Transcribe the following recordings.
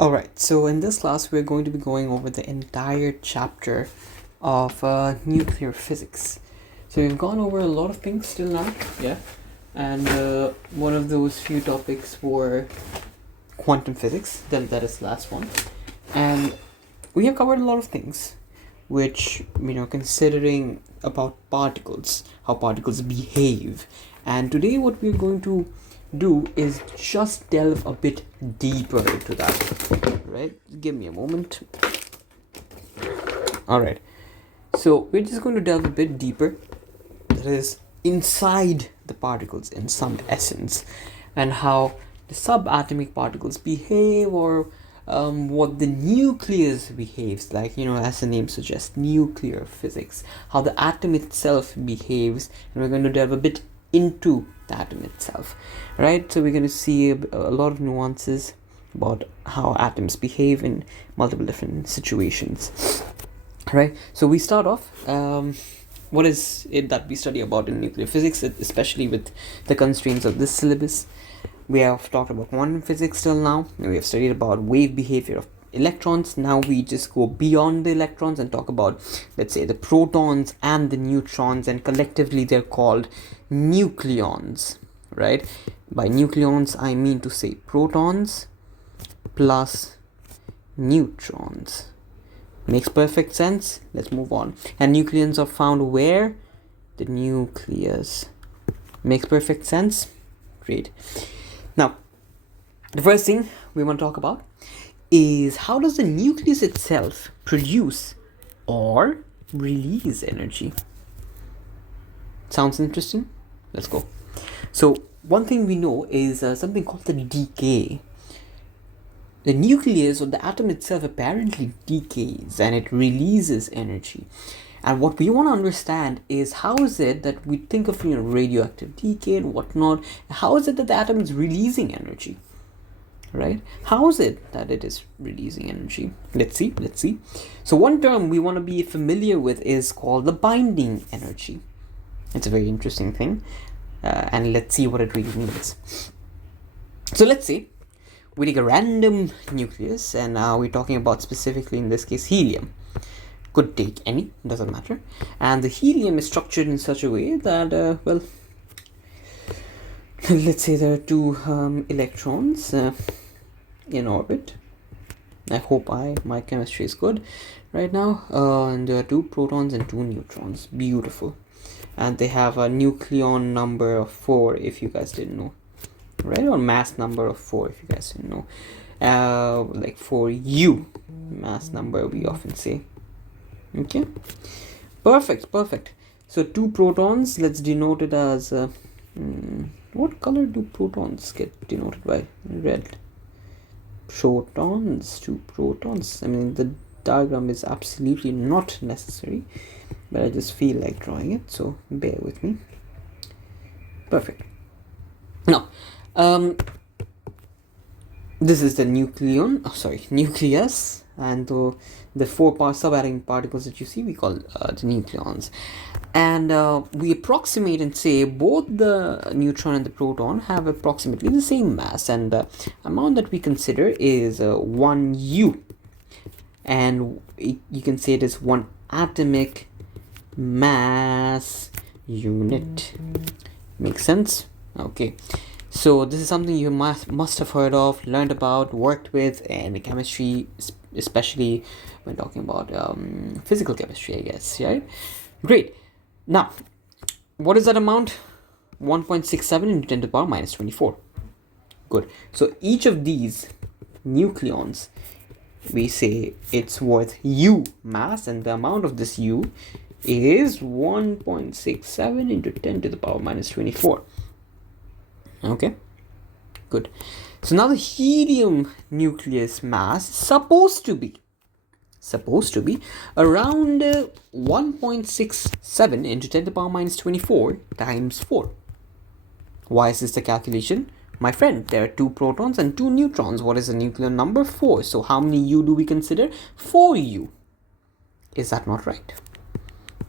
Alright, so in this class we're going to be going over the entire chapter of nuclear physics. So we've gone over a lot of things till now, yeah? And one of those few topics were quantum physics, then that is the last one. And we have covered a lot of things, which, considering about particles, how particles behave. And today what we're going to do is just delve a bit deeper into that, right? Give me a moment. All right, so we're just going to delve a bit deeper, that is inside the particles in some essence, and how the subatomic particles behave, or what the nucleus behaves like, as the name suggests, nuclear physics, how the atom itself behaves. And we're going to delve a bit into the atom itself, right? So we're going to see a lot of nuances about how atoms behave in multiple different situations, right? So we start off, what is it that we study about in nuclear physics, especially with the constraints of this syllabus. We have talked about quantum physics till now, and we have studied about wave behavior of electrons. Now we just go beyond the electrons and talk about, let's say, the protons and the neutrons, and collectively they're called nucleons, right? By nucleons I mean to say protons plus neutrons. Makes perfect sense. Let's move on. And nucleons are found where? The nucleus. Makes perfect sense. Great. Now, the first thing we want to talk about is how does the nucleus itself produce or release energy? Sounds interesting? Let's go. So one thing we know is something called the decay. The nucleus, or the atom itself, apparently decays and it releases energy. And what we want to understand is how is it that we think of radioactive decay and whatnot. How is it that the atom is releasing energy? Right? How is it that it is releasing energy? Let's see. So one term we want to be familiar with is called the binding energy. It's a very interesting thing, and let's see what it really means. So let's say we take a random nucleus, and we're talking about specifically in this case helium. Could take any, doesn't matter. And the helium is structured in such a way that, let's say there are two electrons in orbit. I hope my chemistry is good right now. And there are two protons and two neutrons. Beautiful. And they have a nucleon number of 4, if you guys didn't know, right? Or mass number of 4, if you guys didn't know. Like 4U mass number, we often say. Okay, perfect. So two protons, let's denote it as what color do protons get denoted by? Red. Protons, two protons. I mean, the diagram is absolutely not necessary, but I just feel like drawing it, so bear with me. Perfect. Now, this is the nucleus, and the 4 subatomic particles that you see we call the nucleons. And we approximate and say both the neutron and the proton have approximately the same mass, and the amount that we consider is 1U, and you can say it is 1 atomic mass unit. Makes sense? Okay. So this is something you must have heard of, learned about, worked with in chemistry, especially when talking about physical chemistry, I guess, right? Great. Now, what is that amount? 1.67 into 10 to the power minus 24. Good. So each of these nucleons, we say it's worth U mass, and the amount of this U is 1.67 into 10 to the power minus 24. Okay, good. So now the helium nucleus mass is supposed to be around 1.67 into 10 to the power minus 24 times 4. Why is this the calculation? My friend, there are two protons and two neutrons. What is the nucleon number? 4. So how many U do we consider? 4U. Is that not right?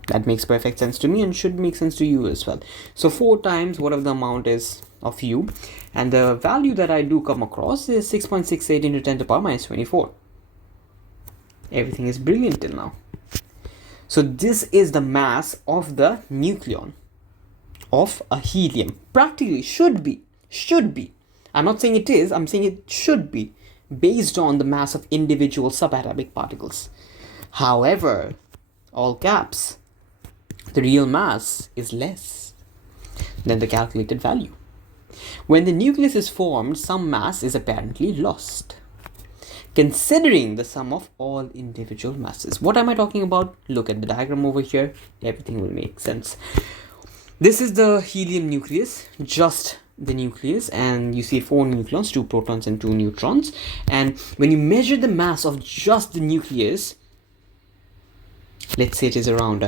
That makes perfect sense to me and should make sense to you as well. So 4 times whatever the amount is of U, And the value that I do come across is 6.68 into 10 to the power minus 24. Everything is brilliant till now. So this is the mass of the nucleon of a helium. Practically should be. I'm not saying it is, I'm saying it should be based on the mass of individual subatomic particles. However, all caps, the real mass is less than the calculated value. When the nucleus is formed, some mass is apparently lost, considering the sum of all individual masses. What am I talking about? Look at the diagram over here. Everything will make sense. This is the helium nucleus, just the nucleus, and you see 4 nucleons, 2 protons and 2 neutrons. And when you measure the mass of just the nucleus, let's say it is around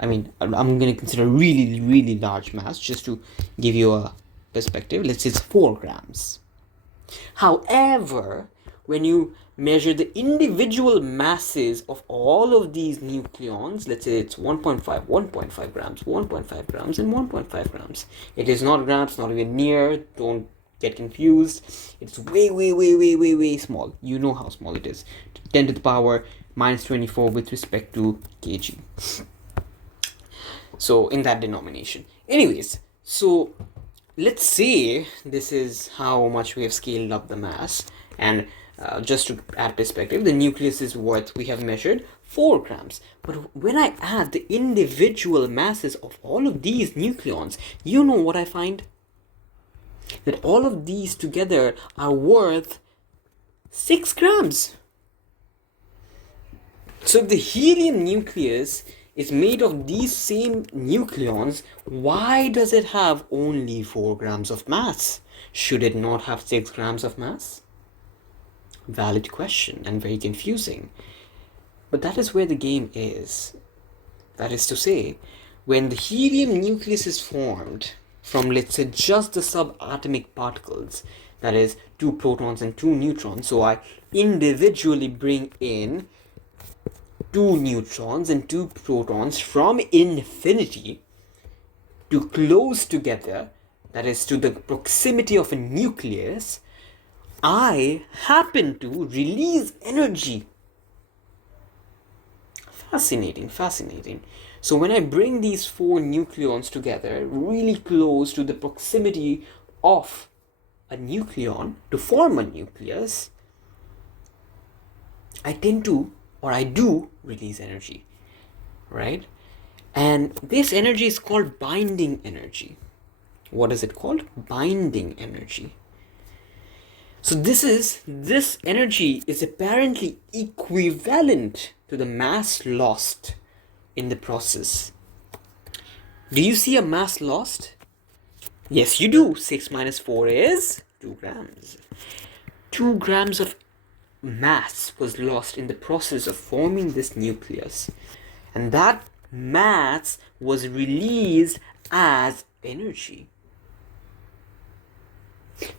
I'm going to consider really large mass just to give you a perspective. Let's say it's 4 grams. However, when you measure the individual masses of all of these nucleons, let's say it's 1.5 grams, 1.5 grams, and 1.5 grams. It is not grams, not even near. Don't get confused. It's way small. You know how small it is. 10 to the power minus 24 with respect to kg. So in that denomination. Anyways, so let's say this is how much we have scaled up the mass, and just to add perspective, the nucleus is what we have measured 4 grams. But when I add the individual masses of all of these nucleons, you know what I find? That all of these together are worth 6 grams. So if the helium nucleus is made of these same nucleons, why does it have only 4 grams of mass? Should it not have 6 grams of mass? Valid question and very confusing. But that is where the game is. That is to say, when the helium nucleus is formed from, let's say, just the subatomic particles, that is 2 protons and 2 neutrons, so I individually bring in 2 neutrons and 2 protons from infinity to close together, that is to the proximity of a nucleus, I happen to release energy. Fascinating. So when I bring these 4 nucleons together really close to the proximity of a nucleon to form a nucleus, I do release energy, right? And this energy is called binding energy. What is it called? Binding energy. So this energy is apparently equivalent to the mass lost in the process. Do you see a mass lost? Yes, you do. 6 minus 4 is 2 grams. 2 grams of mass was lost in the process of forming this nucleus. And that mass was released as energy.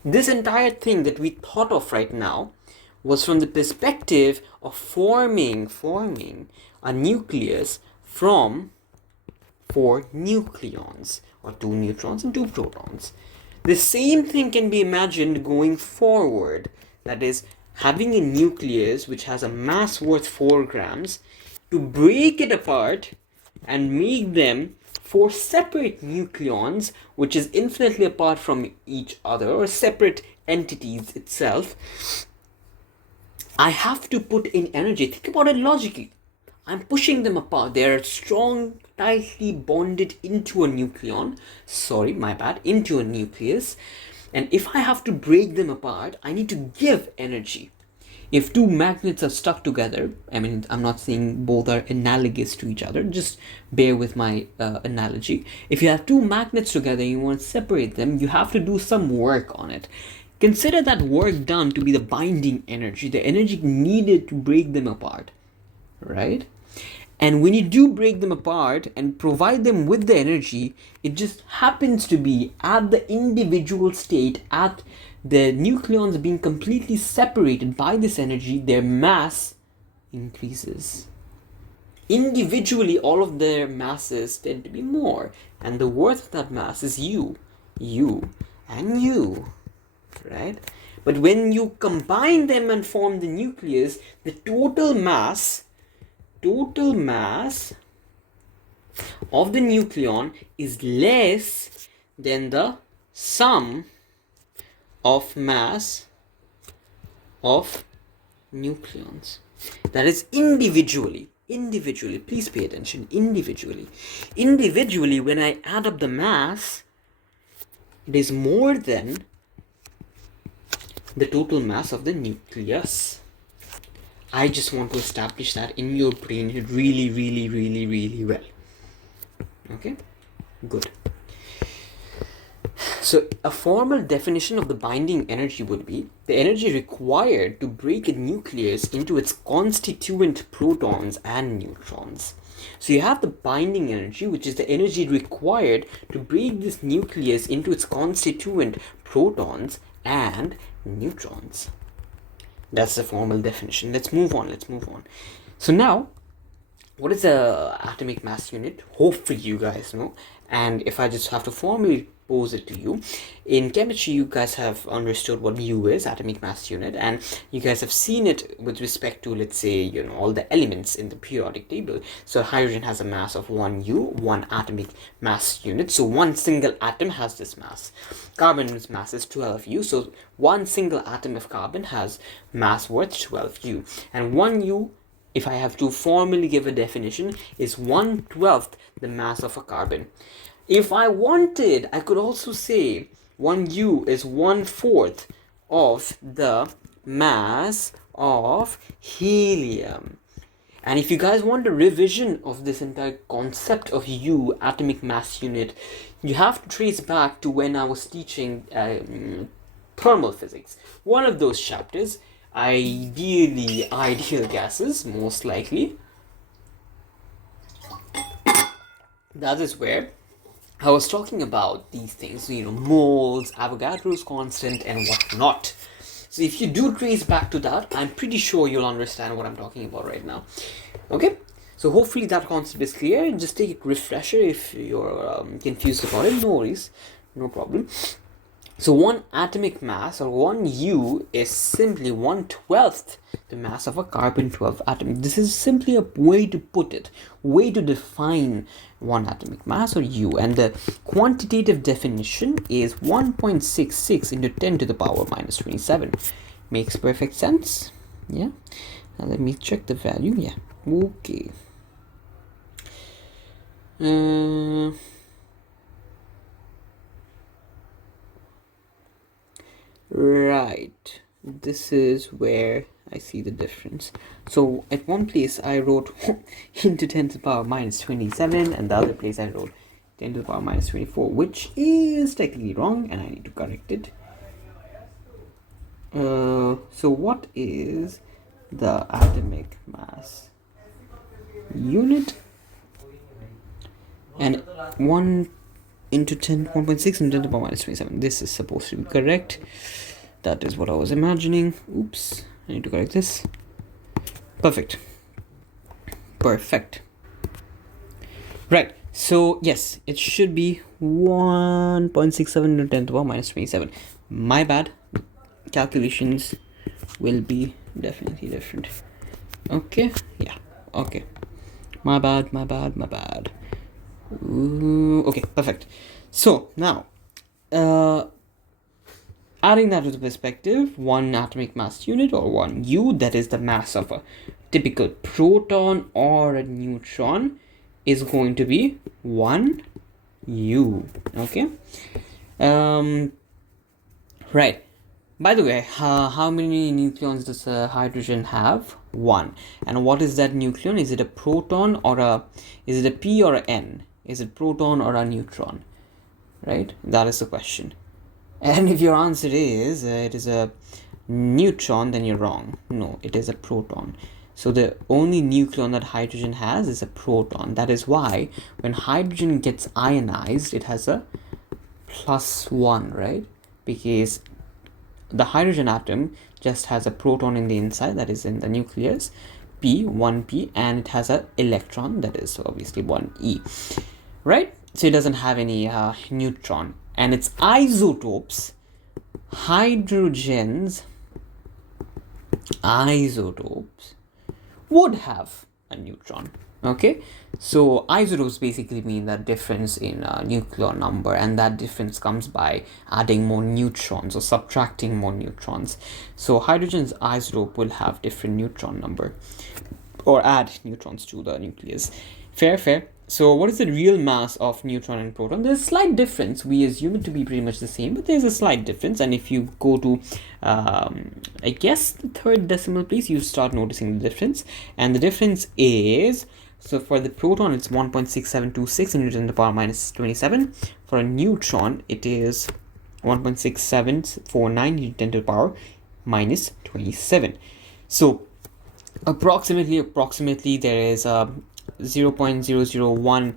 This entire thing that we thought of right now was from the perspective of forming a nucleus from 4 nucleons, or 2 neutrons and 2 protons. The same thing can be imagined going forward. That is, having a nucleus which has a mass worth 4 grams, to break it apart and make them 4 separate nucleons, which is infinitely apart from each other, or separate entities itself. I have to put in energy. Think about it logically. I'm pushing them apart. They're strong, tightly bonded into a nucleon. Into a nucleus. And if I have to break them apart, I need to give energy. If 2 magnets are stuck together, I'm not saying both are analogous to each other, just bear with my analogy. If you have 2 magnets together and you want to separate them, you have to do some work on it. Consider that work done to be the binding energy, the energy needed to break them apart, right? And when you do break them apart and provide them with the energy, it just happens to be at the individual state, at the nucleons being completely separated by this energy, their mass increases. Individually, all of their masses tend to be more, and the worth of that mass is you, and you. right? But when you combine them and form the nucleus, the total mass of the nucleon is less than the sum of mass of nucleons. That is individually, please pay attention, individually when I add up the mass, it is more than the total mass of the nucleus. I just want to establish that in your brain really well. Okay, good. So a formal definition of the binding energy would be the energy required to break a nucleus into its constituent protons and neutrons. So you have the binding energy, which is the energy required to break this nucleus into its constituent protons and neutrons. That's the formal definition. Let's move on. So now, what is the atomic mass unit? Hopefully you guys know. And if I just have to formally pose it to you, in chemistry you guys have understood what U is, atomic mass unit, and you guys have seen it with respect to, let's say, all the elements in the periodic table. So hydrogen has a mass of 1 U, 1 atomic mass unit. So one single atom has this mass. Carbon's mass is 12 U. So one single atom of carbon has mass worth 12 U. And 1 U, if I have to formally give a definition, is 1/12 the mass of a carbon. If I wanted, I could also say 1 U is 1/4 of the mass of helium. And if you guys want a revision of this entire concept of U, atomic mass unit, you have to trace back to when I was teaching thermal physics. One of those chapters, ideal gases, most likely. That is where I was talking about these things, moles, Avogadro's constant, and whatnot. So if you do trace back to that, I'm pretty sure you'll understand what I'm talking about right now. Okay? So hopefully that concept is clear. Just take a refresher if you're confused about it. No worries. No problem. So one atomic mass, or 1 U, is simply 1/12 the mass of a carbon-12 atom. This is simply a way to put it, way to define one atomic mass, or U. And the quantitative definition is 1.66 into 10 to the power minus 27. Makes perfect sense. Yeah. Now let me check the value. Yeah. Okay. Right, this is where I see the difference. So at one place I wrote into 10 to the power minus 27, and the other place I wrote 10 to the power minus 24, which is technically wrong, and I need to correct it. So what is the atomic mass unit? And 1 into 10, 1.6 into 10 to the power minus 27. This is supposed to be correct. That is what I was imagining. Oops, I need to correct this. Perfect. Right, so yes, it should be 1.67 into 10 to the power minus 27. My bad. Calculations will be definitely different. Okay, yeah, okay. My bad. Ooh, okay, perfect. So now, adding that to the perspective, one atomic mass unit, or 1 U, that is the mass of a typical proton or a neutron, is going to be 1 U. Okay. Right. By the way, how many nucleons does hydrogen have? 1. And what is that nucleon? Is it a proton or is it a P or a N? Is it proton or a neutron? Right? That is the question. And if your answer is it is a neutron, then you're wrong. No, it is a proton. So the only nucleon that hydrogen has is a proton. That is why when hydrogen gets ionized, it has a +1, right? Because the hydrogen atom just has a proton in the inside, that is in the nucleus, P, 1p, and it has an electron, that is obviously 1e, right? So it doesn't have any neutron, and its isotopes hydrogen's isotopes would have a neutron. Okay, so isotopes basically mean that difference in nucleon number, and that difference comes by adding more neutrons or subtracting more neutrons. So hydrogen's isotope will have different neutron number or add neutrons to the nucleus. Fair. So what is the real mass of neutron and proton? There's a slight difference. We assume it to be pretty much the same, but there's a slight difference. And if you go to, I guess, the third decimal place, you start noticing the difference. And the difference is, so for the proton, it's 1.6726 into 10 to the power minus 27. For a neutron, it is 1.6749 into 10 to the power minus 27. So approximately there is a 0.001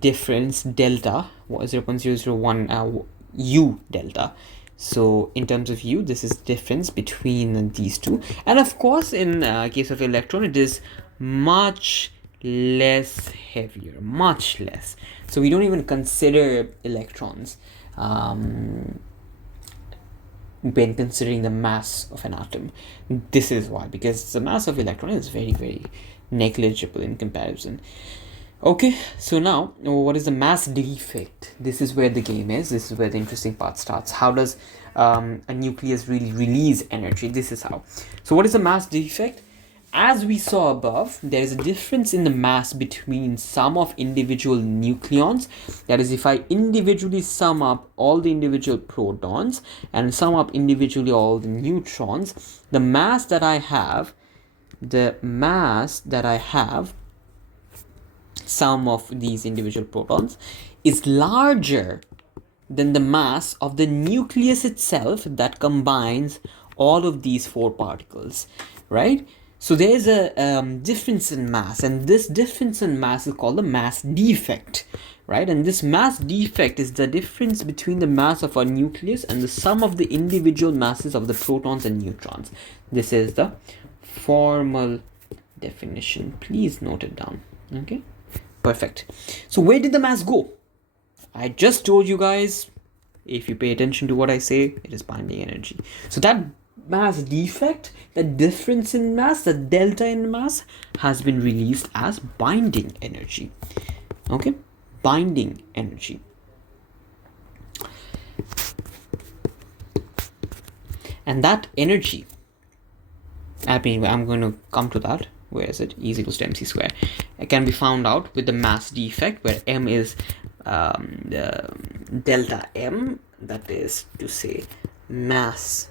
difference delta, 0.001 u delta. So in terms of u, this is difference between these two. And of course, in case of electron, it is much less heavier, much less. So we don't even consider electrons when considering the mass of an atom. This is why, because the mass of electron is very, very negligible in comparison. Okay, so now what is the mass defect? This is where the game is. This is where the interesting part starts. How does a nucleus really release energy? This is how. So what is the mass defect? As we saw above, there is a difference in the mass between sum of individual nucleons. That is, if I individually sum up all the individual protons and sum up individually all the neutrons, the mass that I have, sum of these individual protons, is larger than the mass of the nucleus itself that combines all of these four particles, right? So there is a difference in mass, and this difference in mass is called the mass defect, right? And this mass defect is the difference between the mass of our nucleus and the sum of the individual masses of the protons and neutrons. This is the formal definition. Please note it down. Okay, perfect. So where did the mass go? I just told you guys, if you pay attention to what I say, it is binding energy. So that mass defect, the difference in mass, the delta in mass, has been released as binding energy. Okay, binding energy. And that energy, I mean, I'm going to come to that. Where is it? E is equals to mc square. It can be found out with the mass defect, where m is the delta m, that is to say mass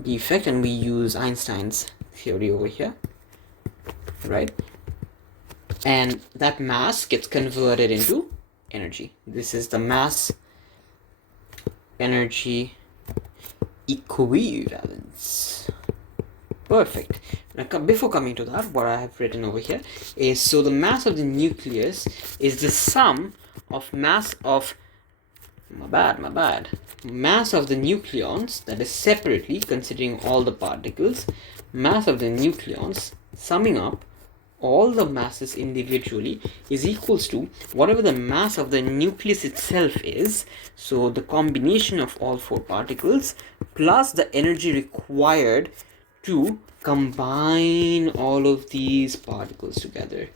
defect, and we use Einstein's theory over here, right? And that mass gets converted into energy. This is the mass energy equivalence. Perfect. Now, before coming to that, what I have written over here is, so the mass of the nucleus is the sum of mass of, mass of the nucleons, that is separately considering all the particles, mass of the nucleons summing up all the masses individually is equals to whatever the mass of the nucleus itself is, so the combination of all four particles plus the energy required to combine all of these particles together,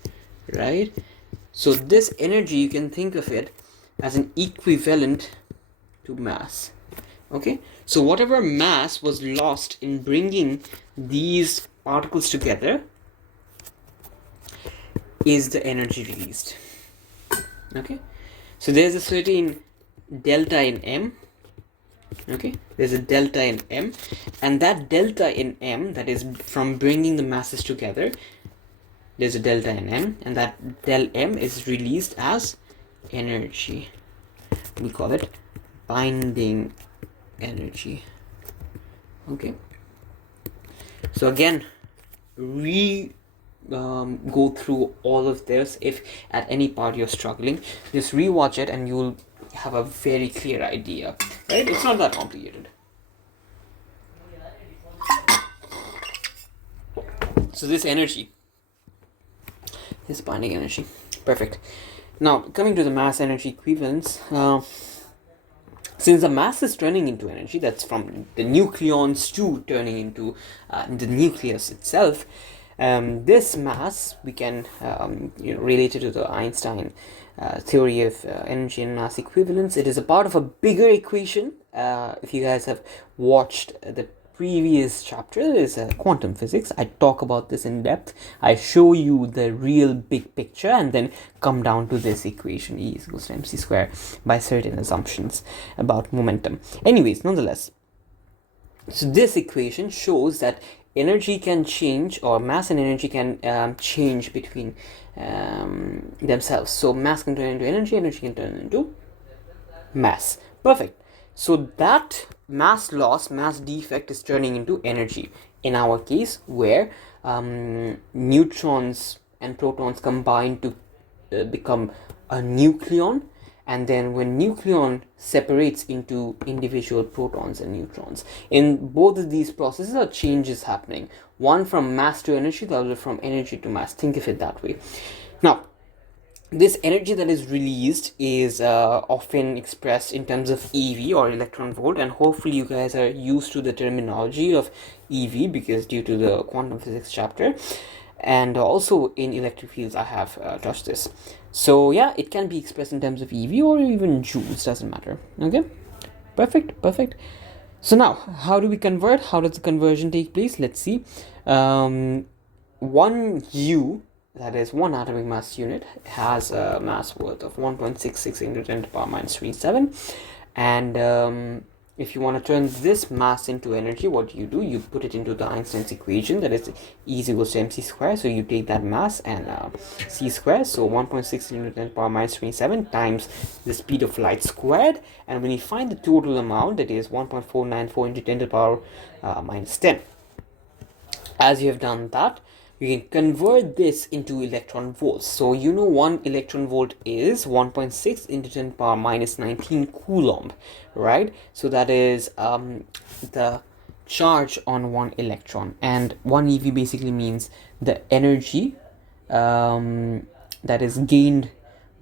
right? So this energy, you can think of it as an equivalent to mass. Okay, so whatever mass was lost in bringing these particles together is the energy released. Okay, so there's a certain delta in m. Okay, there's a delta in m, and that delta in m, that is from bringing the masses together, there's a delta in m, and that del m is released as energy. We call it binding energy. Okay, so again, go through all of this. If at any part you're struggling, just rewatch it and you'll have a very clear idea, right? It's not that complicated. So this energy is binding energy. Perfect. Now coming to the mass energy equivalence, Since the mass is turning into energy, that's from the nucleons to turning into the nucleus itself. This mass we can relate it to the Einstein theory of energy and mass equivalence. It is a part of a bigger equation. If you guys have watched the previous chapter, is quantum physics. I talk about this in depth. I show you the real big picture and then come down to this equation, E is equals to mc square, by certain assumptions about momentum. Anyways, nonetheless, so this equation shows that energy can change, or mass and energy can change between themselves. So mass can turn into energy, energy can turn into mass. Perfect. So that mass loss, mass defect is turning into energy in our case, where neutrons and protons combine to become a nucleon, and then when nucleon separates into individual protons and neutrons. In both of these processes are changes happening, one from mass to energy, the other from energy to mass. Think of it that way. Now, this energy that is released is often expressed in terms of EV, or electron volt, and hopefully you guys are used to the terminology of EV because due to the quantum physics chapter, and also in electric fields I have touched this. So yeah, it can be expressed in terms of EV or even joules, doesn't matter. Okay, perfect. So now, how do we convert? How does the conversion take place? Let's see. 1 U, that is 1 atomic mass unit, has a mass worth of 1.66 into 10 to the power minus 27. And if you want to turn this mass into energy, what do? You put it into the Einstein's equation, that is E is equals to mc square. So you take that mass and c square, so 1.6 into 10 to the power minus 27 times the speed of light squared. And when you find the total amount, that is 1.494 into 10 to the power minus 10. As you have done that, you can convert this into electron volts. So you know 1 electron volt is 1.6 into 10 to the power minus 19 Coulomb, right? So that is the charge on 1 electron, and 1 EV basically means the energy that is gained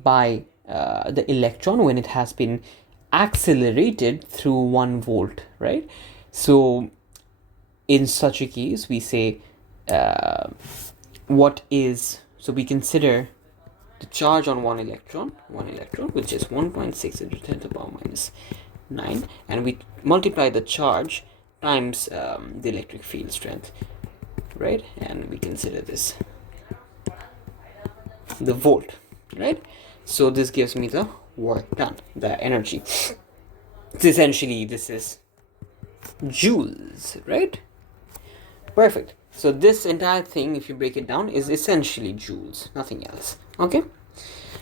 by the electron when it has been accelerated through 1 volt, right? So in such a case, we say so we consider the charge on 1 electron, which is 1.6 into 10 to the power minus 9, and we multiply the charge times the electric field strength, right? And we consider this the volt, right? So this gives me the work done, the energy. So essentially this is joules, right? Perfect. So this entire thing, if you break it down, is essentially joules, nothing else. Okay.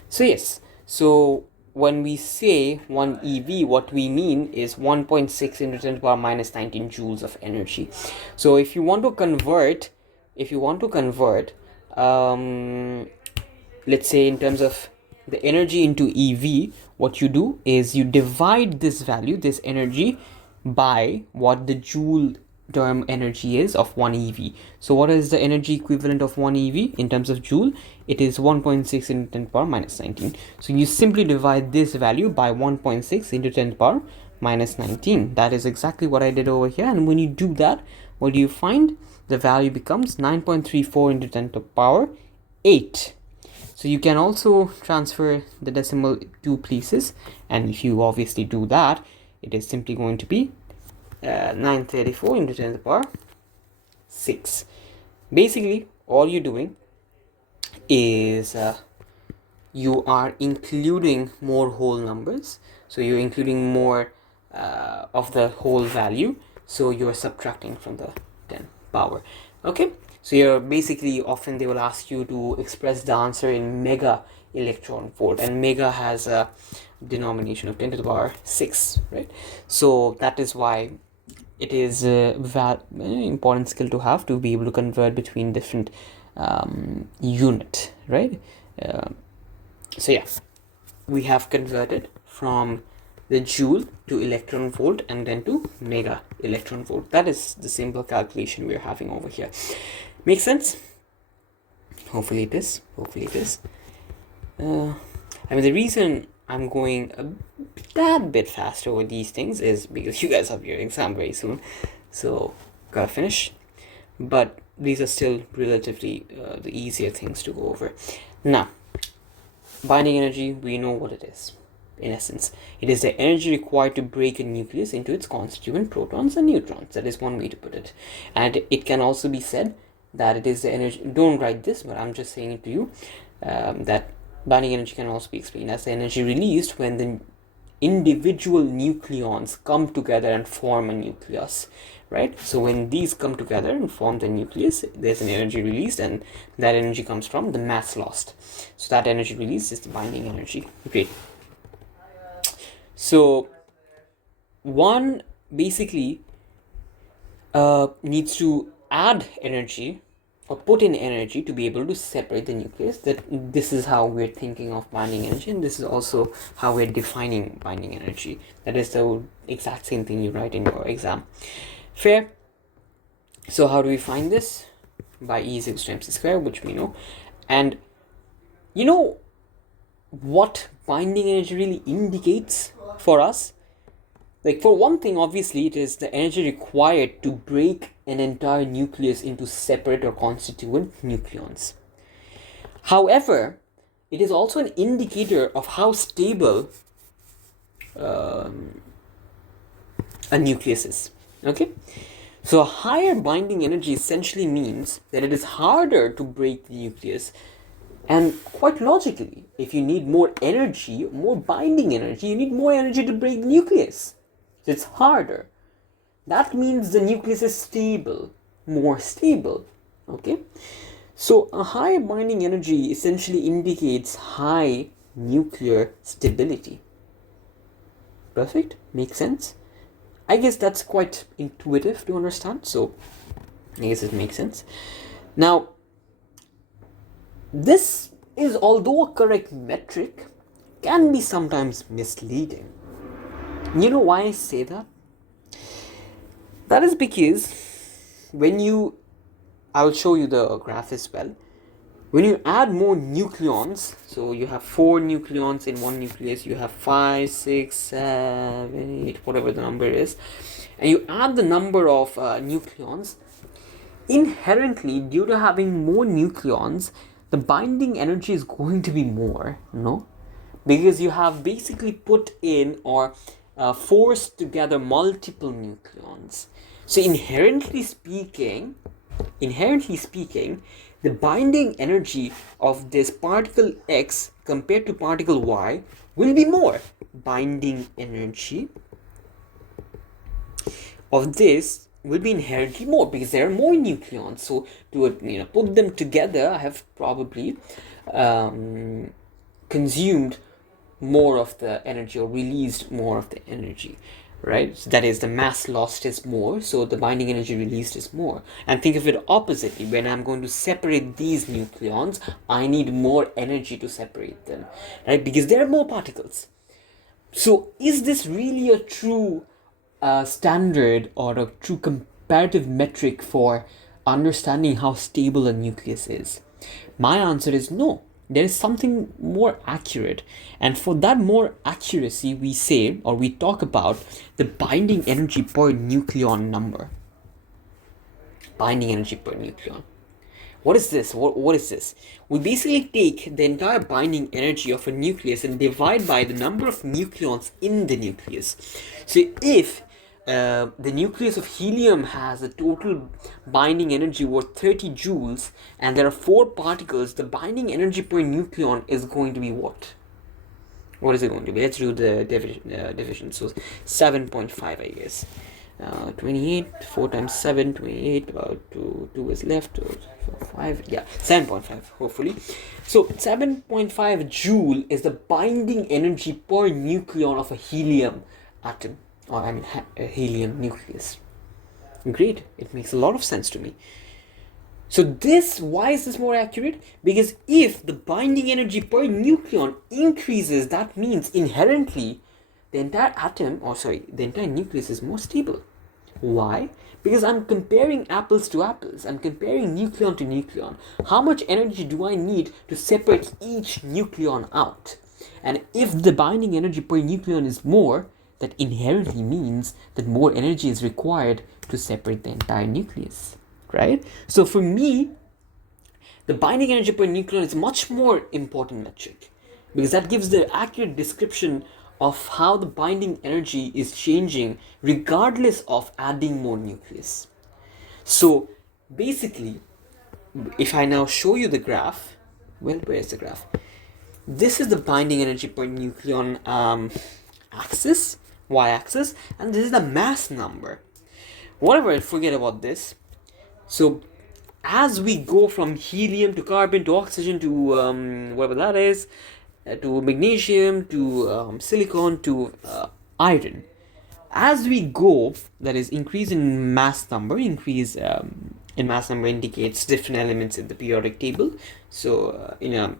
So yes, so when we say 1 EV, what we mean is 1.6 into 10 to the power minus 19 joules of energy. So if you want to convert, let's say in terms of the energy into EV, what you do is you divide this value, this energy, by what the joule term energy is of 1 EV. So what is the energy equivalent of 1 EV in terms of joule? It is 1.6 into 10 to the power minus 19. So you simply divide this value by 1.6 into 10 to the power minus 19. That is exactly what I did over here. And when you do that, what do you find? The value becomes 9.34 into 10 to the power 8. So you can also transfer the decimal 2 places, and if you obviously do that, it is simply going to be 934 into 10 to the power 6. Basically, all you're doing is you are including more whole numbers. So you're including more of the whole value. So you're subtracting from the 10 power. Okay. So you're basically, often they will ask you to express the answer in mega electron volt, and mega has a denomination of 10 to the power 6, right? So that is why it is a important skill to have, to be able to convert between different unit, right? So yeah, we have converted from the joule to electron volt and then to mega electron volt. That is the simple calculation we're having over here. Makes sense? Hopefully it is. I mean, the reason I'm going a tad bit faster with these things is because you guys have your exam very soon, so gotta finish. But these are still relatively the easier things to go over. Now, binding energy, we know what it is. In essence, it is the energy required to break a nucleus into its constituent protons and neutrons. That is one way to put it. And it can also be said that it is the energy, don't write this, but I'm just saying it to you, that binding energy can also be explained as the energy released when the individual nucleons come together and form a nucleus, right? So when these come together and form the nucleus, there's an energy released, and that energy comes from the mass lost. So that energy released is the binding energy. Great. So one basically needs to add energy or put in energy to be able to separate the nucleus. That this is how we're thinking of binding energy, and this is also how we're defining binding energy. That is the exact same thing you write in your exam. Fair. So how do we find this? By E is equals to mc squared, which we know. And you know what binding energy really indicates for us? Like, for one thing, obviously, it is the energy required to break an entire nucleus into separate or constituent nucleons. However, it is also an indicator of how stable a nucleus is. Okay? So a higher binding energy essentially means that it is harder to break the nucleus. And quite logically, if you need more energy, more binding energy, you need more energy to break the nucleus. So it's harder. That means the nucleus is stable, more stable. Okay? So a high binding energy essentially indicates high nuclear stability. Perfect? Makes sense? I guess that's quite intuitive to understand, so I guess it makes sense. Now, this is, although a correct metric, can be sometimes misleading. You know why I say that? That is because when you, I'll show you the graph as well. When you add more nucleons, so you have 4 nucleons in one nucleus, you have 5, 6, 7, 8, whatever the number is, and you add the number of nucleons, inherently, due to having more nucleons, the binding energy is going to be more, no? Because you have basically put in or forced together multiple nucleons. So inherently speaking, the binding energy of this particle X compared to particle Y will be more. Binding energy of this will be inherently more because there are more nucleons. So to put them together, I have probably consumed more of the energy or released more of the energy, right? So that is, the mass lost is more, so the binding energy released is more. And think of it oppositely. When I'm going to separate these nucleons, I need more energy to separate them, right? Because there are more particles. So is this really a true standard or a true comparative metric for understanding how stable a nucleus is? My answer is no. There is something more accurate, and for that more accuracy we say, or we talk about, the binding energy per nucleon number. Binding energy per nucleon. What is this? What is this? We basically take the entire binding energy of a nucleus and divide by the number of nucleons in the nucleus. So if the nucleus of helium has a total binding energy worth 30 joules and there are 4 particles, the binding energy per nucleon is going to be what? What is it going to be? Let's do the division. So 7.5, I guess. 28, 4 times 7, 28, about 2 is left, 5, yeah, 7.5, hopefully. So 7.5 joule is the binding energy per nucleon of a helium atom. Or I mean a helium nucleus. Great, it makes a lot of sense to me. So why is this more accurate? Because if the binding energy per nucleon increases, that means inherently the entire the entire nucleus is more stable. Why? Because I'm comparing apples to apples. I'm comparing nucleon to nucleon. How much energy do I need to separate each nucleon out? And if the binding energy per nucleon is more, that inherently means that more energy is required to separate the entire nucleus, right? So for me, the binding energy per nucleon is a much more important metric, because that gives the accurate description of how the binding energy is changing regardless of adding more nucleus. So basically, if I now show you the graph, well, where's the graph? This is the binding energy per nucleon axis, y-axis, and this is the mass number. Whatever, forget about this. So as we go from helium to carbon to oxygen to whatever that is, to magnesium to silicon to iron, as we go, that is, increase in mass number, increase in mass number indicates different elements in the periodic table. So in a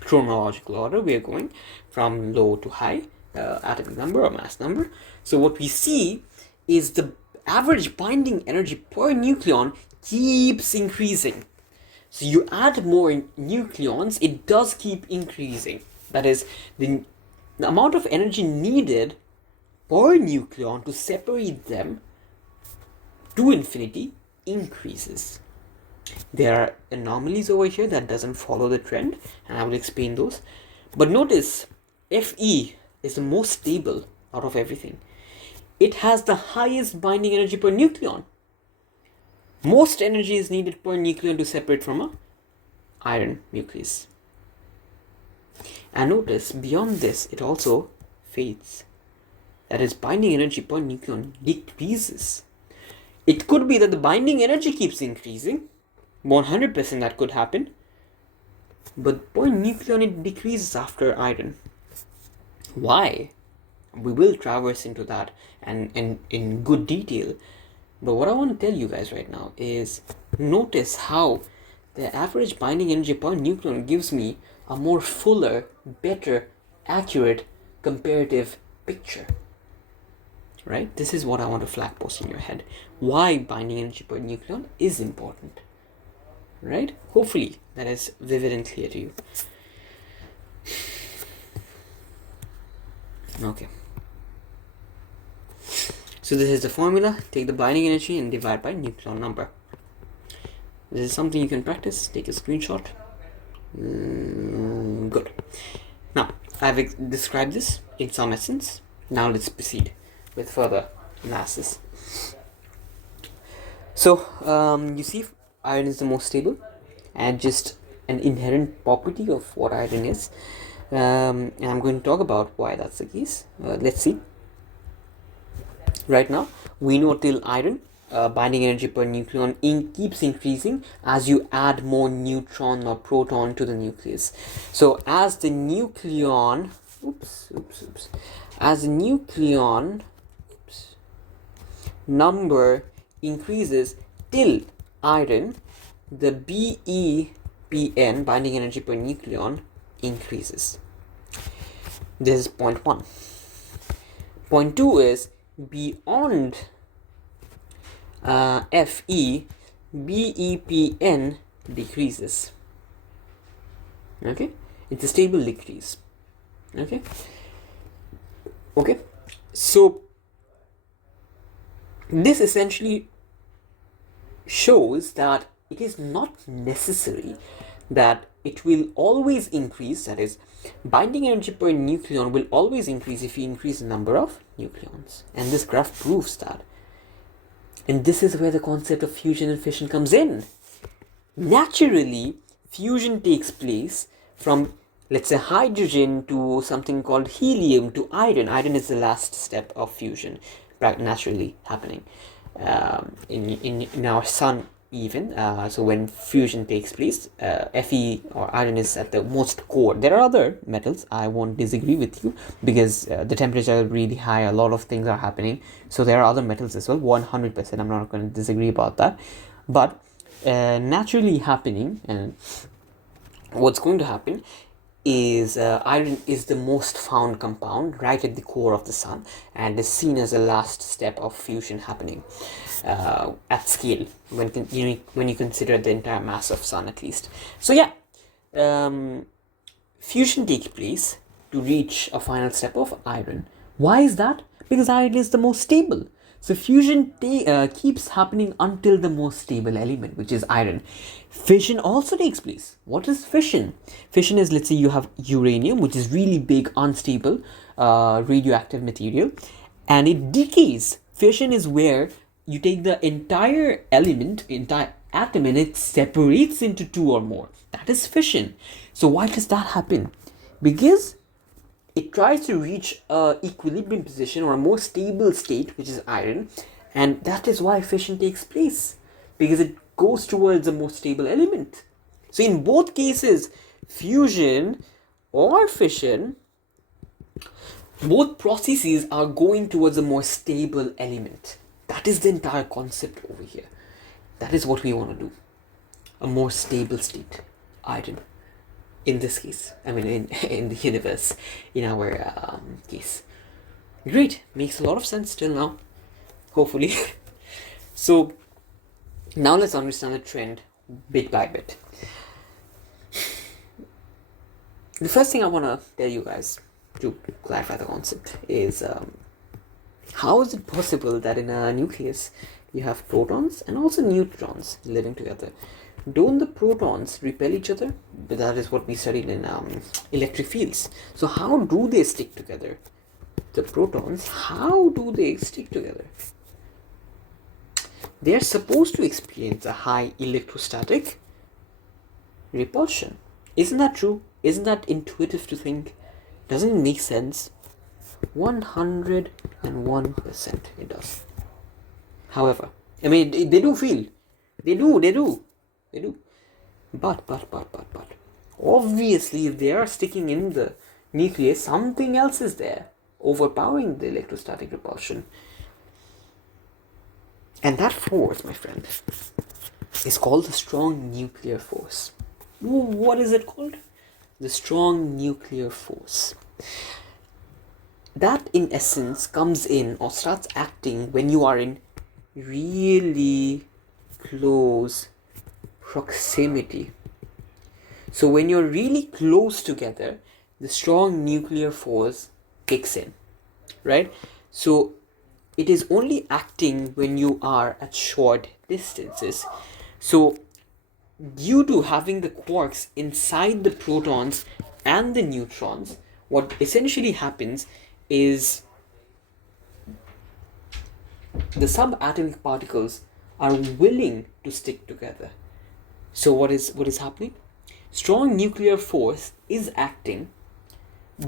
chronological order, we are going from low to high atomic number or mass number. So what we see is the average binding energy per nucleon keeps increasing. So you add more nucleons, it does keep increasing. That is, the amount of energy needed per nucleon to separate them to infinity increases. There are anomalies over here that doesn't follow the trend, and I will explain those. But notice, Fe is the most stable out of everything. It has the highest binding energy per nucleon. Most energy is needed per nucleon to separate from a iron nucleus. And notice, beyond this, it also fades. That is, binding energy per nucleon decreases. It could be that the binding energy keeps increasing. 100% that could happen. But per nucleon it decreases after iron. Why? We will traverse into that and in good detail. But what I want to tell you guys right now is, notice how the average binding energy per nucleon gives me a more fuller, better, accurate, comparative picture. Right? This is what I want to flag post in your head. Why binding energy per nucleon is important. Right? Hopefully that is vivid and clear to you. Okay. So this is the formula. Take the binding energy and divide by nucleon number. This is something you can practice. Take a screenshot. Good. Now, I've described this in some essence. Now let's proceed with further analysis. So, you see, iron is the most stable, and just an inherent property of what iron is. And I'm going to talk about why that's the case. Let's see. Right now, we know till iron, binding energy per nucleon keeps increasing as you add more neutron or proton to the nucleus. So as the nucleon, as the nucleon number increases till iron, the BEPN, binding energy per nucleon, increases. This is point 1. Point 2 is, beyond Fe, BEPN decreases. Okay, it's a stable decrease. Okay, so this essentially shows that it is not necessary that it will always increase, that is, binding energy per nucleon will always increase if you increase the number of nucleons. And this graph proves that. And this is where the concept of fusion and fission comes in. Naturally, fusion takes place from, let's say, hydrogen to something called helium to iron. Iron is the last step of fusion, naturally happening in our sun even. So when fusion takes place, Fe or iron is at the most core. There are other metals, I won't disagree with you, because the temperature is really high, a lot of things are happening, so there are other metals as well. 100%, I'm not going to disagree about that. But naturally happening, and what's going to happen is iron is the most found compound right at the core of the sun, and is seen as the last step of fusion happening at scale when you consider the entire mass of sun, at least. So yeah, fusion takes place to reach a final step of iron. Why is that? Because iron is the most stable. So fusion keeps happening until the most stable element, which is iron. Fission also takes place. What is fission? Fission is, let's say you have uranium, which is really big, unstable, radioactive material, and it decays. Fission is where you take the entire element, entire atom, and it separates into two or more. That is fission. So why does that happen? Because it tries to reach a equilibrium position or a more stable state, which is iron, and that is why fission takes place, because it goes towards a more stable element. So in both cases, fusion or fission, both processes are going towards a more stable element. That is the entire concept over here. That is what we want to do. A more stable state, iron. In this case, I mean in the universe, in our case. Great, makes a lot of sense till now, hopefully. So now let's understand the trend bit by bit. The first thing I want to tell you guys to clarify the concept is how is it possible that in a nucleus you have protons and also neutrons living together? Don't the protons repel each other? But that is what we studied in electric fields. So how do they stick together? The protons, how do they stick together? They are supposed to experience a high electrostatic repulsion. Isn't that true? Isn't that intuitive to think? Doesn't it make sense? 101% it does. However, I mean, they do feel. They do. But. Obviously, if they are sticking in the nucleus, something else is there, overpowering the electrostatic repulsion. And that force, my friend, is called the strong nuclear force. What is it called? The strong nuclear force. That, in essence, comes in or starts acting when you are in really close proximity. So when you're really close together, the strong nuclear force kicks in, right? So it is only acting when you are at short distances. So due to having the quarks inside the protons and the neutrons, what essentially happens is the subatomic particles are willing to stick together. So what is happening? Strong nuclear force is acting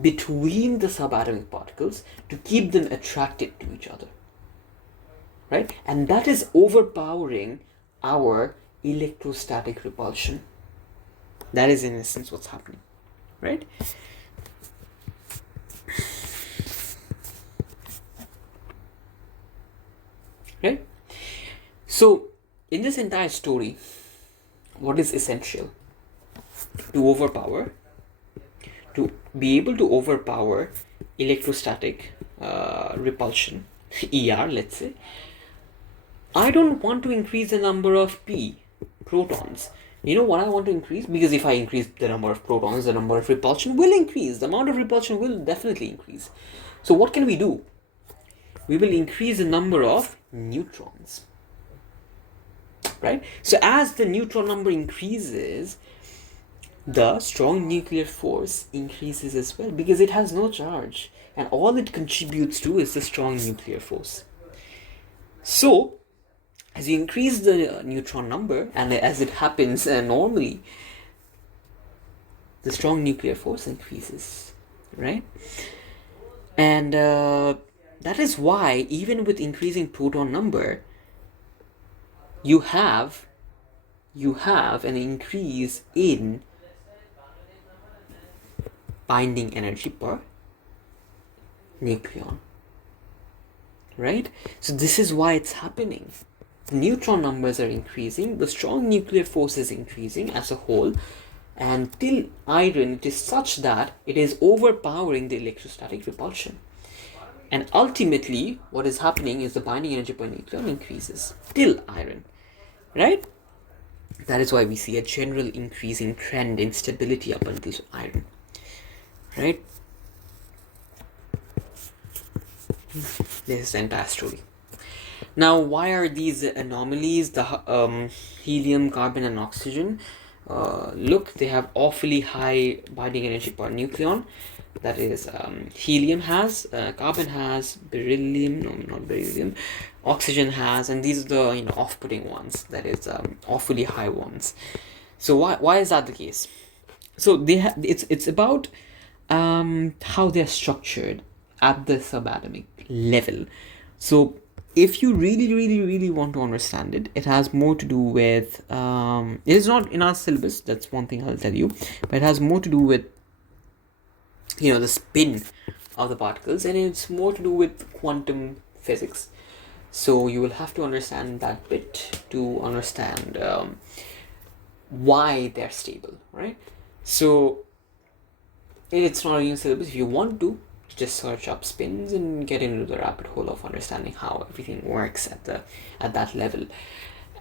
between the subatomic particles to keep them attracted to each other, right? And that is overpowering our electrostatic repulsion. That is in essence what's happening, right? Right? So in this entire story, what is essential? To be able to overpower electrostatic repulsion, ER, let's say, I don't want to increase the number of P protons. You know what I want to increase? Because if I increase the number of protons, the number of repulsion will increase. The amount of repulsion will definitely increase. So what can we do? We will increase the number of neutrons, right? So as the neutron number increases, the strong nuclear force increases as well, because it has no charge and all it contributes to is the strong nuclear force. So as you increase the neutron number, and as it happens normally, the strong nuclear force increases, right? And that is why even with increasing proton number, you have an increase in binding energy per nucleon, right? So this is why it's happening. The neutron numbers are increasing, the strong nuclear force is increasing as a whole, and till iron it is such that it is overpowering the electrostatic repulsion. And ultimately what is happening is the binding energy per nucleon increases till iron, right? That is why we see a general increasing trend in stability up until iron, right? This is the entire story. Now, why are these anomalies, the helium, carbon, and oxygen? Look, they have awfully high binding energy per nucleon. That is, helium has, carbon has, beryllium, no, not beryllium, oxygen has, and these are the off-putting ones. That is, awfully high ones. So why is that the case? So it's about how they're structured at the subatomic level. So if you really want to understand it, it has more to do with it is not in our syllabus, that's one thing I'll tell you, but it has more to do with the spin of the particles, and it's more to do with quantum physics. So you will have to understand that bit to understand why they're stable, right? So it's not in your syllabus. If you want to, just search up spins and get into the rabbit hole of understanding how everything works at that level,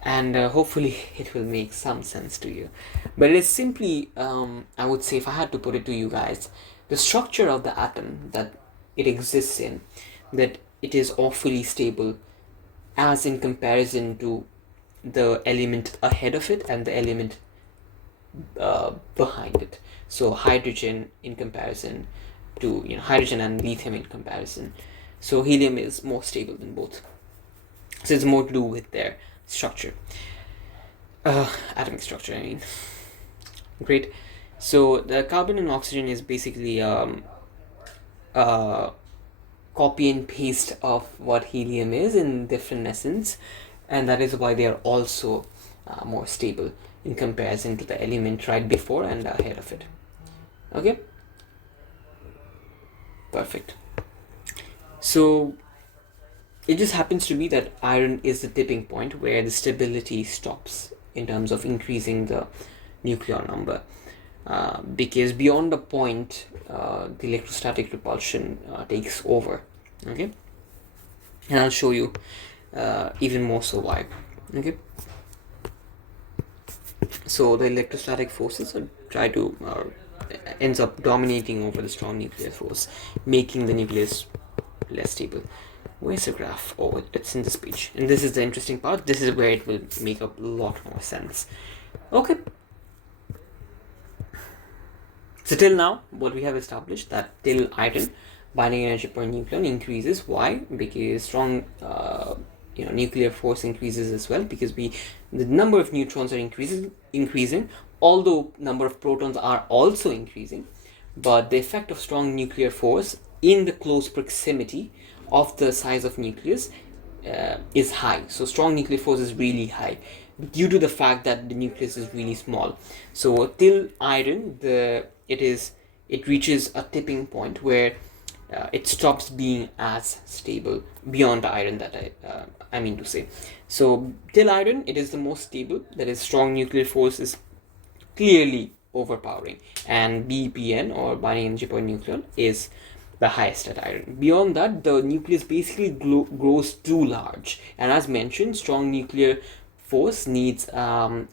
and hopefully it will make some sense to you. But it is simply, I would say, if I had to put it to you guys, the structure of the atom that it exists in, that it is awfully stable as in comparison to the element ahead of it and the element behind it. So hydrogen in comparison to hydrogen and lithium in comparison. So helium is more stable than both. So it's more to do with their structure, atomic structure, I mean. Great. So the carbon and oxygen is basically copy and paste of what helium is in different essence, and that is why they are also more stable in comparison to the element right before and ahead of it. Okay, perfect. So it just happens to be that iron is the tipping point where the stability stops in terms of increasing the nucleon number, because beyond the point the electrostatic repulsion takes over. Okay, and I'll show you even more so why. Okay, so the electrostatic forces try to ends up dominating over the strong nuclear force, making the nucleus less stable. Where's the graph? Oh, it's in this page, and this is the interesting part. This is where it will make a lot more sense. Okay, so till now what we have established that till iron, binding energy per nucleon increases. Why? Because strong nuclear force increases as well, because the number of neutrons are increasing, although number of protons are also increasing, but the effect of strong nuclear force in the close proximity of the size of nucleus is high. So strong nuclear force is really high due to the fact that the nucleus is really small. So till iron, it reaches a tipping point where it stops being as stable beyond the iron, that I mean to say. So till iron, it is the most stable, that is strong nuclear force is clearly overpowering, and BPN, or binding energy per nucleon, is the highest at iron. Beyond that, the nucleus basically grows too large, and as mentioned, strong nuclear force needs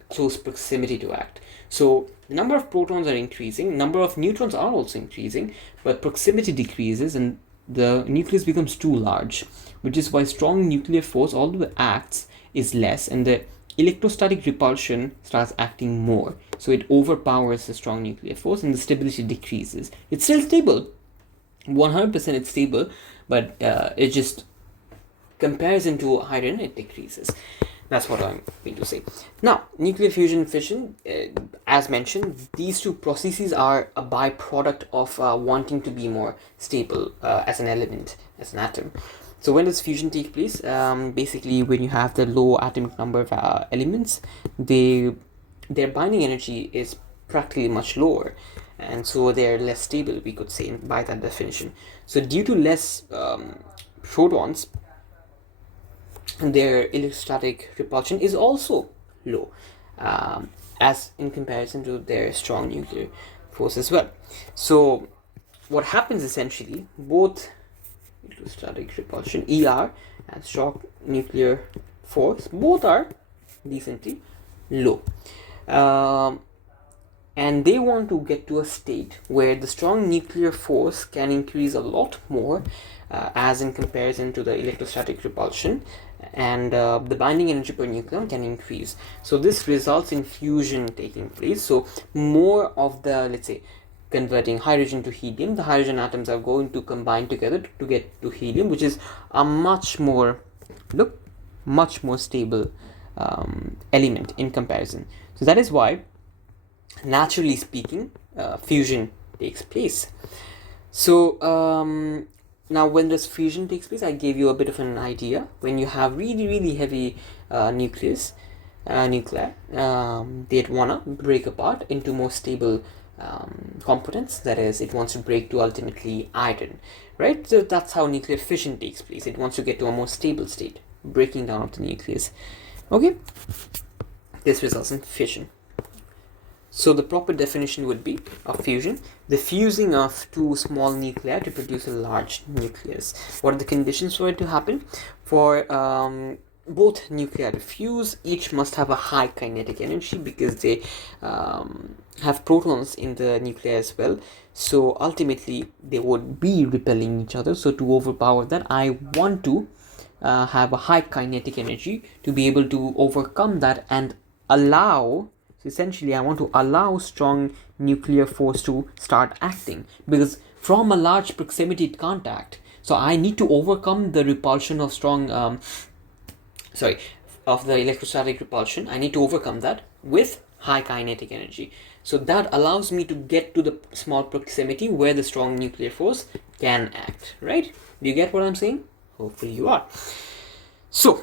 close proximity to act. So the number of protons are increasing, number of neutrons are also increasing, but proximity decreases and the nucleus becomes too large, which is why strong nuclear force, although it acts, is less, and the electrostatic repulsion starts acting more. So it overpowers the strong nuclear force and the stability decreases. It's still stable, 100% it's stable, but it just, comparison to iron, it decreases. That's what I'm going to say. Now, nuclear fusion and fission, as mentioned, these two processes are a byproduct of wanting to be more stable as an element, as an atom. So when does fusion take place? Basically, when you have the low atomic number of elements, their binding energy is practically much lower, and so they're less stable, we could say, by that definition. So due to less protons, their electrostatic repulsion is also low, as in comparison to their strong nuclear force as well. So what happens essentially, both electrostatic repulsion, ER, and strong nuclear force, both are decently low. and they want to get to a state where the strong nuclear force can increase a lot more, as in comparison to the electrostatic repulsion, and the binding energy per nucleon can increase. So this results in fusion taking place. So more of the, let's say, converting hydrogen to helium, the hydrogen atoms are going to combine together to get to helium, which is a much more stable element in comparison. So that is why, naturally speaking, fusion takes place. So now when this fusion takes place, I gave you a bit of an idea. When you have really heavy nuclei, they wanna break apart into more stable components. That is, it wants to break to ultimately iron, right? So that's how nuclear fission takes place. It wants to get to a more stable state, breaking down of the nucleus. Okay, this results in fission. So the proper definition would be of fusion: the fusing of two small nuclei to produce a large nucleus. What are the conditions for it to happen? For both nuclei to fuse, each must have a high kinetic energy, because they have protons in the nuclei as well. So ultimately they would be repelling each other. So to overpower that, I want to have a high kinetic energy to be able to overcome that and allow. So essentially, I want to allow strong nuclear force to start acting, because from a large proximity it can't act. So I need to overcome the repulsion of of the electrostatic repulsion. I need to overcome that with high kinetic energy. So that allows me to get to the small proximity where the strong nuclear force can act, right? Do you get what I'm saying? Hopefully you are. So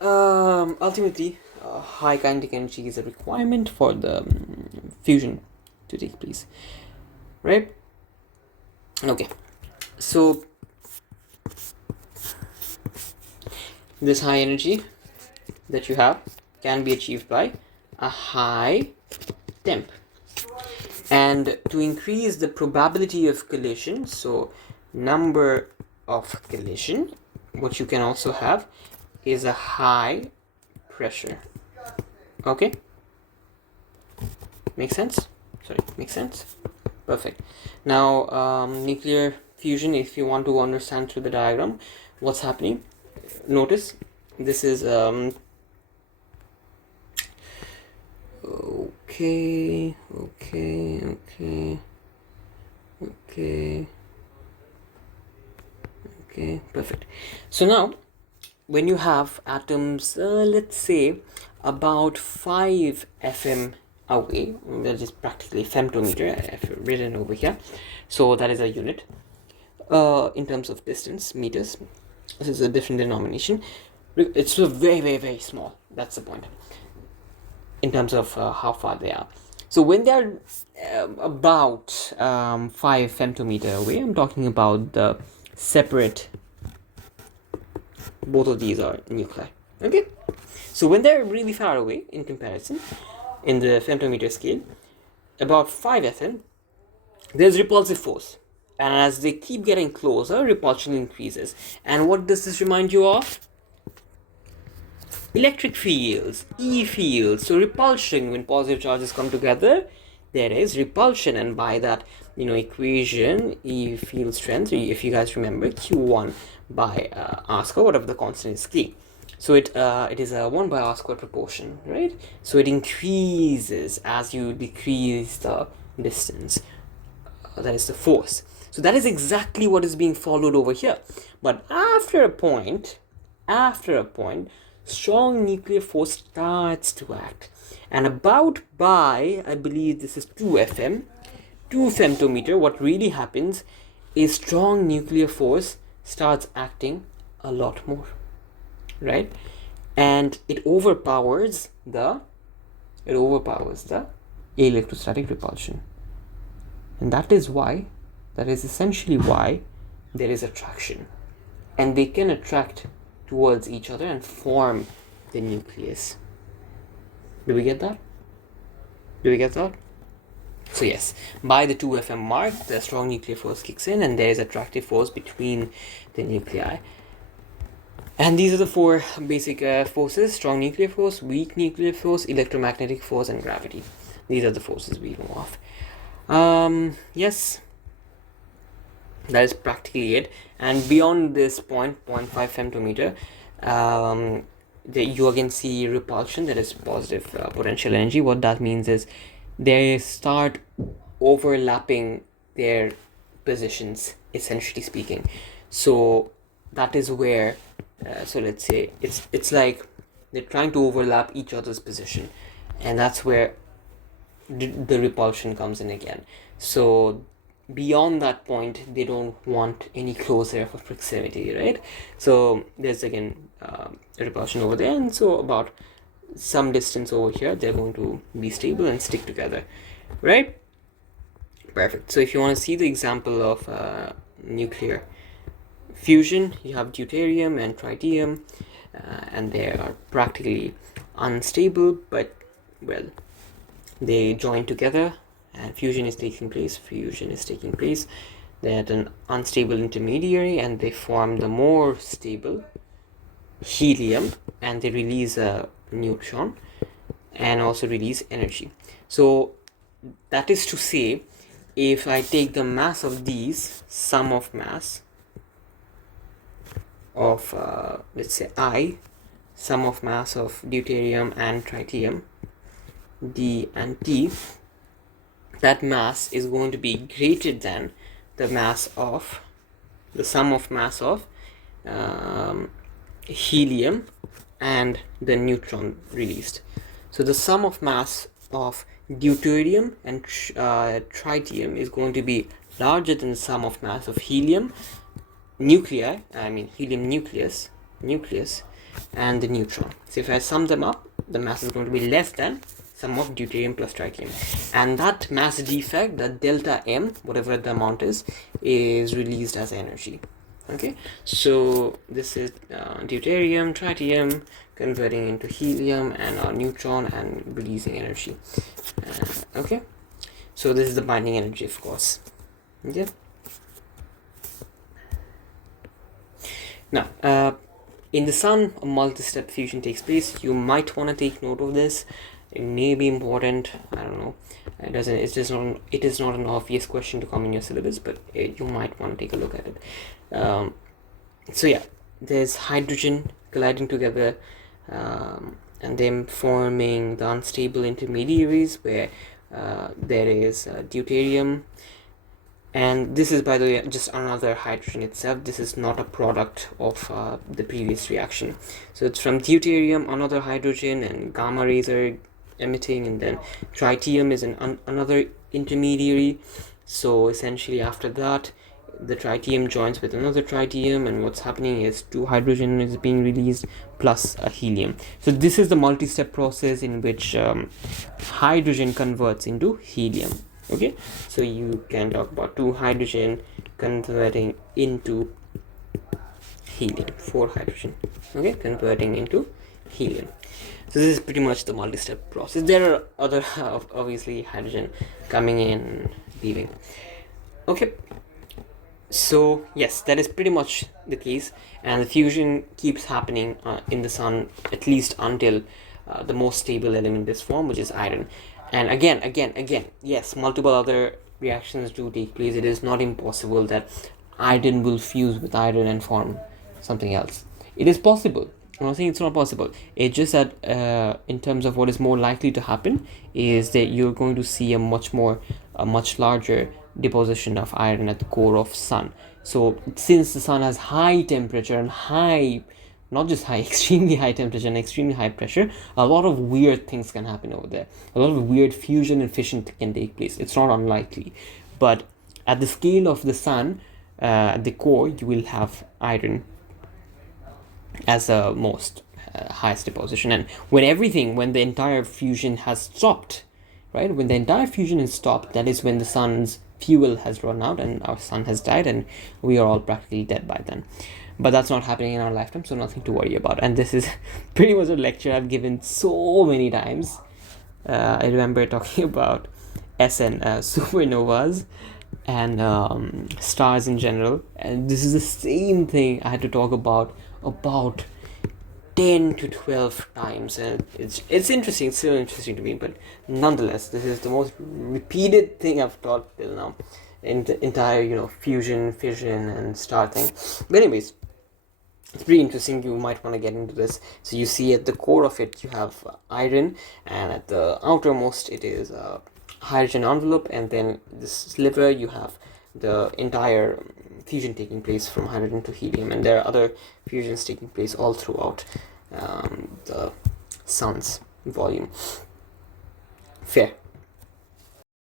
ultimately, high kinetic energy is a requirement for the fusion to take place, right? Okay, so this high energy that you have can be achieved by a high temp. And to increase the probability of collision, so number of collision, what you can also have is a high pressure. Okay, makes sense? Makes sense? Perfect. Now nuclear fusion, if you want to understand through the diagram what's happening, notice this is okay, perfect. So now when you have atoms, let's say about 5 fm away, that is practically femtometer, I've written over here, so that is a unit in terms of distance, meters. This is a different denomination. It's very small, that's the point, in terms of how far they are. So when they are about 5 femtometer away, I'm talking about the separate, both of these are nuclei. Okay, so when they're really far away in comparison, in the femtometer scale, about 5 fm, there's repulsive force, and as they keep getting closer, repulsion increases. And what does this remind you of? Electric fields, E fields. So repulsion, when positive charges come together, there is repulsion, and by that equation, E field strength, if you guys remember, Q1 by R square, whatever the constant is, K. So it is a 1 by R square proportion, right? So it increases as you decrease the distance. That is the force. So that is exactly what is being followed over here. But after a point, strong nuclear force starts to act. And about by, I believe this is 2 fm, 2 femtometer, what really happens is strong nuclear force starts acting a lot more, right? And it overpowers the electrostatic repulsion. And that is essentially why there is attraction. And they can attract towards each other and form the nucleus. Do we get that? So yes, by the 2 fm mark, the strong nuclear force kicks in, and there is attractive force between the nuclei. And these are the four basic forces: strong nuclear force, weak nuclear force, electromagnetic force, and gravity. These are the forces we know of. Yes, that is practically it. And beyond this point, 0.5 femtometer, you again see repulsion, that is positive potential energy. What that means is they start overlapping their positions, essentially speaking. So that is where, so let's say it's like they're trying to overlap each other's position, and that's where the repulsion comes in again. So beyond that point, they don't want any closer of proximity, right? So there's again a repulsion over there, and so about some distance over here, they're going to be stable and stick together, right? Perfect. So if you want to see the example of nuclear fusion, you have deuterium and tritium, and they are practically unstable, but well, they join together and fusion is taking place. They're at an unstable intermediary, and they form the more stable helium, and they release a neutron and also release energy. So that is to say, if I take the mass of these, sum of mass of let's say I, sum of mass of deuterium and tritium, D and T, that mass is going to be greater than the sum of mass of helium and the neutron released. So the sum of mass of deuterium and tritium is going to be larger than the sum of mass of helium helium nucleus, and the neutron. So if I sum them up, the mass is going to be less than sum of deuterium plus tritium, and that mass defect, that delta M, whatever the amount is released as energy. Okay, so this is deuterium, tritium converting into helium and a neutron and releasing energy. Okay, so this is the binding energy, of course. Okay. Now, in the sun, a multi-step fusion takes place. You might want to take note of this. It may be important. I don't know. It is not an obvious question to come in your syllabus, but you might want to take a look at it. So yeah, there's hydrogen colliding together, and then forming the unstable intermediaries where there is deuterium. And this is, by the way, just another hydrogen itself. This is not a product of the previous reaction. So it's from deuterium, another hydrogen, and gamma rays are emitting, and then tritium is another intermediary. So essentially after that, the tritium joins with another tritium, and what's happening is two hydrogen is being released plus a helium. So this is the multi-step process in which hydrogen converts into helium. Okay, so you can talk about two hydrogen converting into helium, 4 hydrogen, okay, converting into helium. So this is pretty much the multi-step process. There are other obviously hydrogen coming in, leaving. Okay, so yes, that is pretty much the case, and the fusion keeps happening in the sun, at least until the most stable element is formed, which is iron. And again, yes, multiple other reactions do take place. It is not impossible that iron will fuse with iron and form something else. It is possible. I'm not saying it's not possible. It's just that in terms of what is more likely to happen is that you're going to see a much larger deposition of iron at the core of sun. So since the sun has high temperature and not just high, extremely high temperature and extremely high pressure, a lot of weird things can happen over there. A lot of weird fusion and fission can take place. It's not unlikely. But at the scale of the sun, at the core, you will have iron as a most highest deposition. And when the entire fusion has stopped, right? When the entire fusion is stopped, that is when the sun's fuel has run out and our sun has died, and we are all practically dead by then. But that's not happening in our lifetime, so nothing to worry about. And this is pretty much a lecture I've given so many times. I remember talking about SN supernovas and stars in general, and this is the same thing I had to talk about about 10 to 12 times, and it's interesting. It's still interesting to me, but nonetheless, this is the most repeated thing I've taught till now in the entire fusion, fission, and star thing. But anyways, it's pretty interesting. You might want to get into this. So you see at the core of it you have iron, and at the outermost it is a hydrogen envelope, and then this sliver you have the entire fusion taking place from hydrogen to helium, and there are other fusions taking place all throughout the sun's volume. Fair.